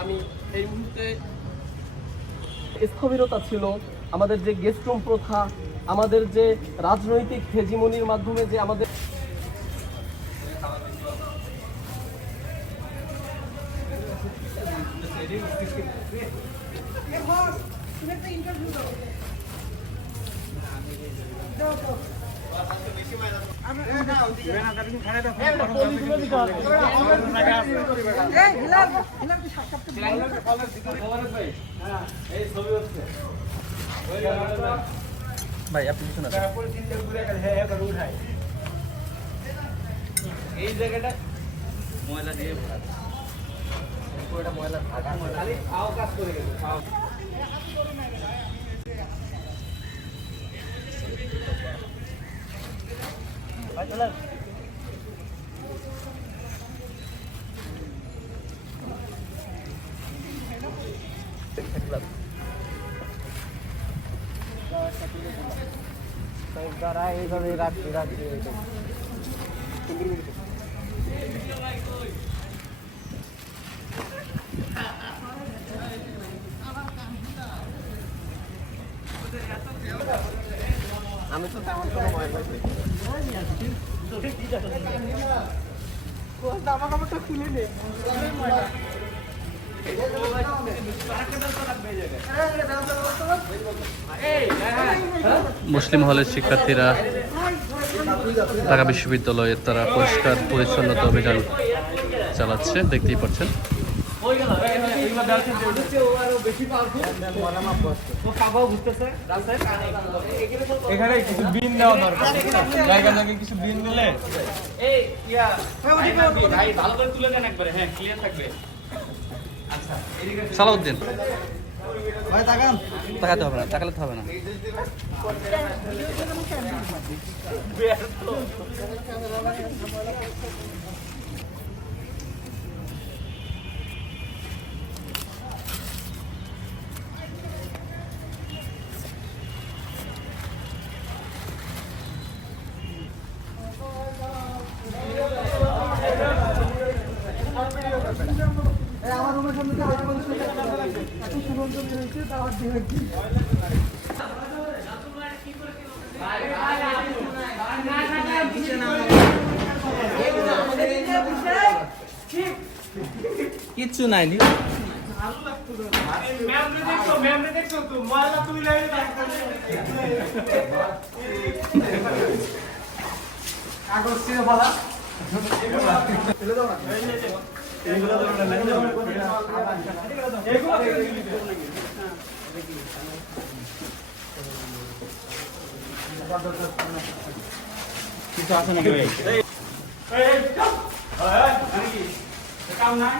আমি এই মুহূর্তে স্থবিরতা ছিল আমাদের যে গেস্ট রুম প্রথা আমাদের যে রাজনৈতিক হেজিমনির মাধ্যমে যে আমাদের ইন্টারভিউ ভাই আপনি কিছু এই জায়গাটা ময়লা দিয়ে ভরা। ময়লা খালি খাও কাজ করে গেছে। ভাই চলেন যারা এইভাবে রাখছে রাখছে আমি তো তেমন কোনো নে। মুসলিম হলের শিক্ষার্থীরা ঢাকা বিশ্ববিদ্যালয়ের তারা পরিষ্কার, পরিচ্ছন্নতা অভিযান চালাচ্ছে, দেখতেই পাচ্ছেন। এখানে কিছু বিন দেওয়া দরকার। জায়গা জায়গায় কিছু বিন দিলে এই ইয়া ভাই ভালো করে তুলে দেন একবারে হ্যাঁ ক্লিয়ার থাকবে। আচ্ছা সালাউদ্দিন। ভাই তাকান। তাকাতে হবে না তাকালে তো হবে না। কিচ্ছু নাই কাগজ ছিল বলা কিছু আছে নাকি ভাই কাম নাই